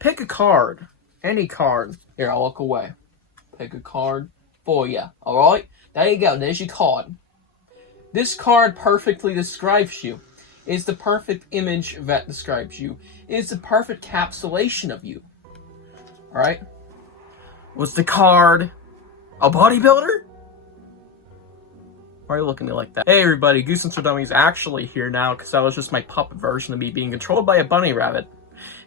Pick a card. Any card. Here, I'll look away. Pick a card for you. Alright? There you go. There's your card. This card perfectly describes you. It's the perfect image that describes you. It's the perfect capsulation of you. Alright? Was the card a bodybuilder? Why are you looking at me like that? Hey everybody, Goosebumps for Dummies actually here now because that was just my puppet version of me being controlled by a bunny rabbit.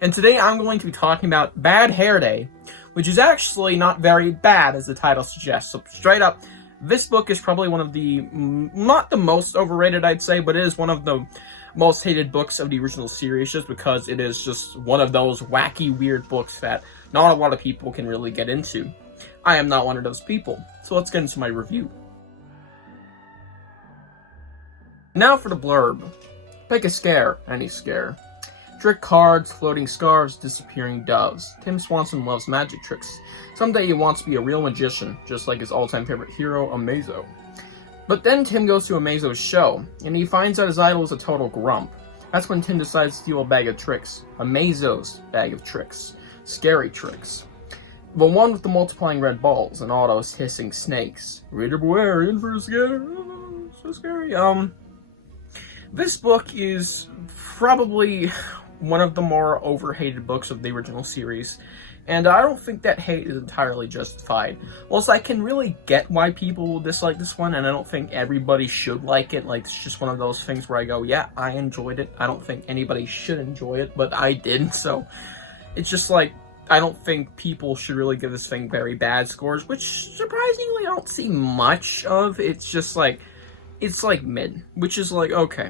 And today I'm going to be talking about Bad Hair Day, which is actually not very bad as the title suggests. So straight up, this book is probably one of the, not the most overrated I'd say, but it is one of the most hated books of the original series just because it is just one of those wacky, weird books that not a lot of people can really get into. I am not one of those people, so let's get into my review. Now for the blurb. Pick a scare, any scare. Trick cards, floating scarves, disappearing doves. Tim Swanson loves magic tricks. Someday he wants to be a real magician, just like his all-time favorite hero, Amazo. But then Tim goes to Amazo's show, and he finds out his idol is a total grump. That's when Tim decides to steal a bag of tricks. Amazo's bag of tricks. Scary tricks. The one with the multiplying red balls and all those hissing snakes. Reader beware, in for a scare. So scary. This book is probably one of the more overhated books of the original series, and I don't think that hate is entirely justified. Whilst I can really get why people will dislike this one, and I don't think everybody should like it, like it's just one of those things where I go, yeah, I enjoyed it. I don't think anybody should enjoy it, but I did, so it's just like, I don't think people should really give this thing very bad scores, which surprisingly I don't see much of. It's just like, it's like mid, which is like, okay.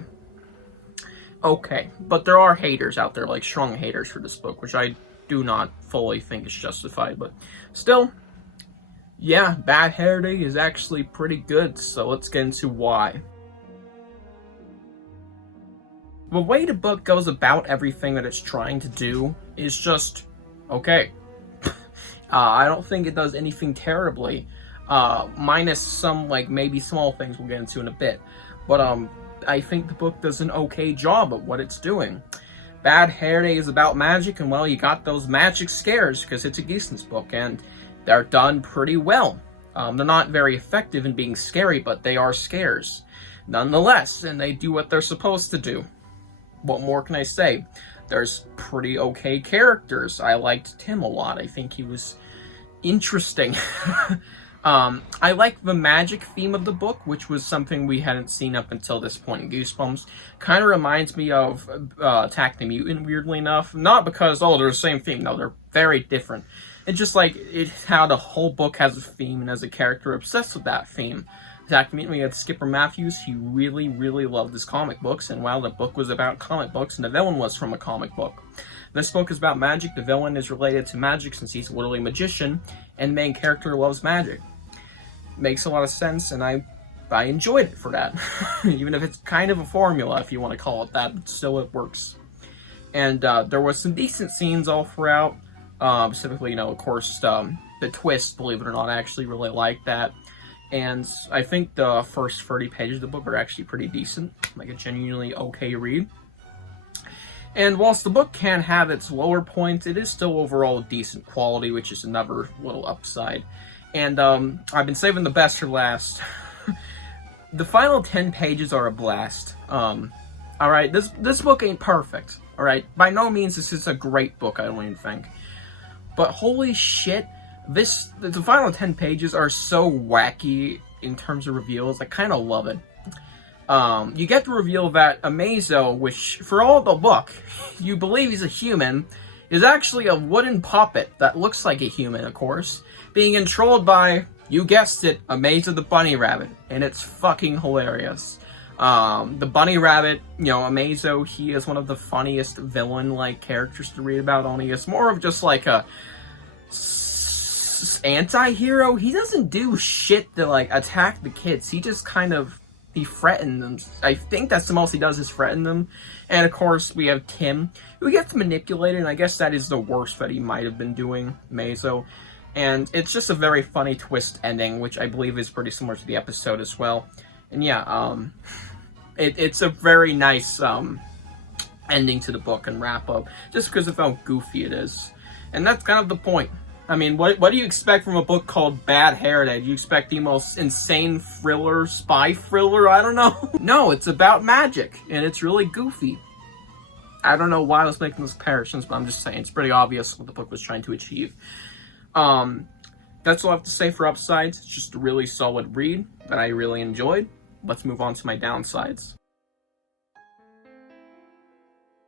Okay, but there are haters out there, like strong haters for this book, which I do not fully think is justified, but still, yeah, Bad Hair Day is actually pretty good, so let's get into why. The way the book goes about everything that it's trying to do is just okay. I don't think it does anything terribly, minus some, like, maybe small things we'll get into in a bit, but, I think the book does an okay job of what it's doing. Bad Hair Day is about magic, and well, you got those magic scares, because it's a Goosebumps book, and they're done pretty well. They're not very effective in being scary, but they are scares, nonetheless, and they do what they're supposed to do. What more can I say? There's pretty okay characters. I liked Tim a lot. I think he was interesting. I like the magic theme of the book, which was something we hadn't seen up until this point in Goosebumps. Kind of reminds me of Attack the Mutant, weirdly enough. Not because, oh, they're the same theme. No, they're very different. It's just like how the whole book has a theme and has a character obsessed with that theme. Attack the Mutant, we had Skipper Matthews. He really, really loved his comic books, and while the book was about comic books, and the villain was from a comic book. This book is about magic. The villain is related to magic since he's literally a magician, and the main character loves magic. Makes a lot of sense, and I enjoyed it for that. Even if it's kind of a formula, if you want to call it that, but still it works. And there was some decent scenes all throughout. Specifically, you know, of course, the twist, believe it or not, I actually really like that. And I think the first 30 pages of the book are actually pretty decent. Like a genuinely okay read. And whilst the book can have its lower points, it is still overall decent quality, which is another little upside. And I've been saving the best for last. The final 10 pages are a blast. Alright, this book ain't perfect. Alright, by no means this is a great book, I don't even think. But holy shit, the final 10 pages are so wacky in terms of reveals. I kind of love it. You get the reveal that Amazo, which for all the book, you believe he's a human, is actually a wooden puppet that looks like a human, of course, being controlled by, you guessed it, Amazo the Bunny Rabbit, and it's fucking hilarious. The Bunny Rabbit, you know, Amazo, he is one of the funniest villain-like characters to read about, only it's more of just like a anti-hero. He doesn't do shit to, like, attack the kids, he just kind of, he threatens them. I think that's the most he does is threaten them. And of course, we have Tim, who gets manipulated, and I guess that is the worst that he might have been doing, Amazo. And it's just a very funny twist ending, which I believe is pretty similar to the episode as well. And yeah, it's a very nice ending to the book and wrap up, just because of how goofy it is. And that's kind of the point. I mean, what do you expect from a book called Bad Hare Day? Do you expect the most insane thriller, spy thriller? I don't know. No, it's about magic, and it's really goofy. I don't know why I was making those comparisons, but I'm just saying, it's pretty obvious what the book was trying to achieve. That's all I have to say for upsides. It's just a really solid read that I really enjoyed. Let's move on to my downsides.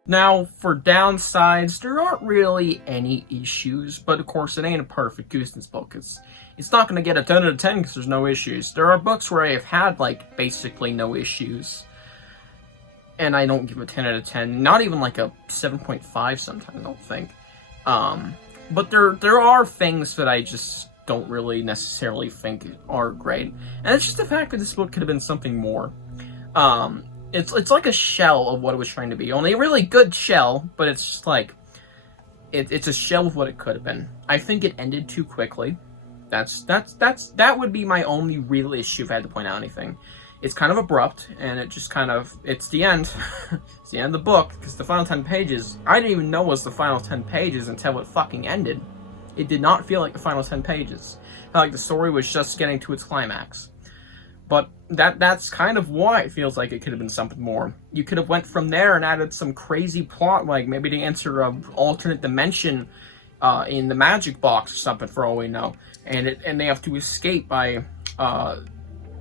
Now, for downsides, there aren't really any issues, but of course, it ain't a perfect Goosebumps book. It's not going to get a 10 out of 10 because there's no issues. There are books where I have had, like, basically no issues, and I don't give a 10 out of 10. Not even, like, a 7.5 sometimes, I don't think. But there are things that I just don't really necessarily think are great. And it's just the fact that this book could have been something more. It's like a shell of what it was trying to be. Only a really good shell, but it's just like... It's a shell of what it could have been. I think it ended too quickly. That would be my only real issue if I had to point out anything. It's kind of abrupt, and it just kind of... It's the end. It's the end of the book, because the final 10 pages... I didn't even know it was the final 10 pages until it fucking ended. It did not feel like the final 10 pages. It felt like the story was just getting to its climax. But that's kind of why it feels like it could have been something more. You could have went from there and added some crazy plot, like maybe to answer an alternate dimension in the magic box or something, for all we know. And they have to escape by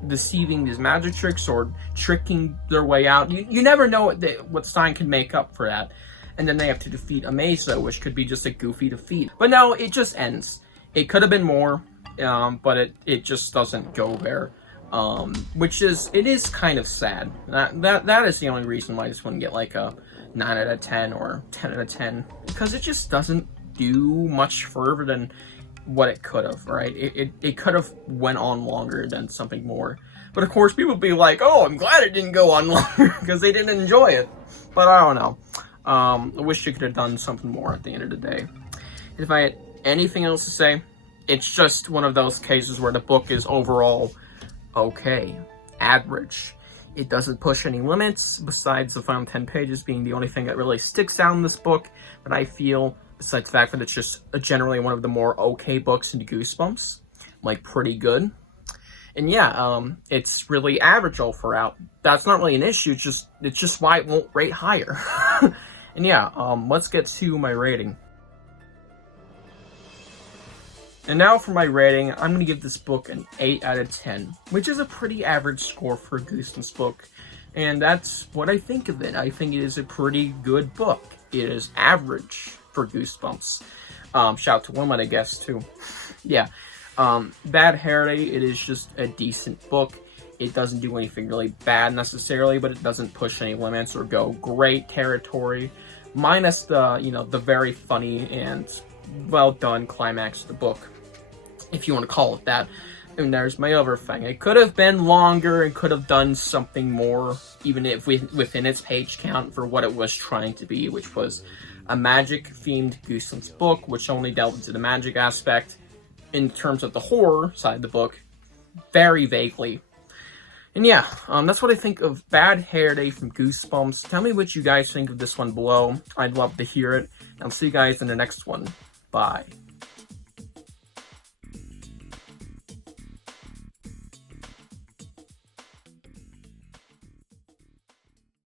deceiving these magic tricks or tricking their way out. You never know what Stine can make up for that. And then they have to defeat a Mesa, which could be just a goofy defeat. But no, it just ends. It could have been more, but it just doesn't go there. It is kind of sad. That is the only reason why I just wouldn't get like a 9 out of 10 or 10 out of 10. Because it just doesn't do much further than what it could have, right? It could have went on longer than something more. But of course, people would be like, oh, I'm glad it didn't go on longer because they didn't enjoy it. But I don't know. I wish you could have done something more at the end of the day. If I had anything else to say, it's just one of those cases where the book is overall okay, average. It doesn't push any limits, besides the final 10 pages being the only thing that really sticks out in this book. But I feel, besides the fact that it's just generally one of the more okay books in Goosebumps, like pretty good. And yeah, it's really average all throughout. That's not really an issue, it's just why it won't rate higher. And yeah, let's get to my rating. And now for my rating, I'm going to give this book an 8 out of 10, which is a pretty average score for a Goosebumps book. And that's what I think of it. I think it is a pretty good book. It is average for Goosebumps. Shout out to Wilma, I guess, too. Yeah. Bad Hare Day, it is just a decent book. It doesn't do anything really bad necessarily, but it doesn't push any limits or go great territory. Minus the very funny and well done climax of the book, if you want to call it that. And there's my other thing. It could have been longer and could have done something more, even if within its page count for what it was trying to be, which was a magic-themed Goosebumps book, which only dealt into the magic aspect. In terms of the horror side of the book, very vaguely. And yeah, that's what I think of Bad Hare Day from Goosebumps. Tell me what you guys think of this one below. I'd love to hear it. I'll see you guys in the next one. Bye.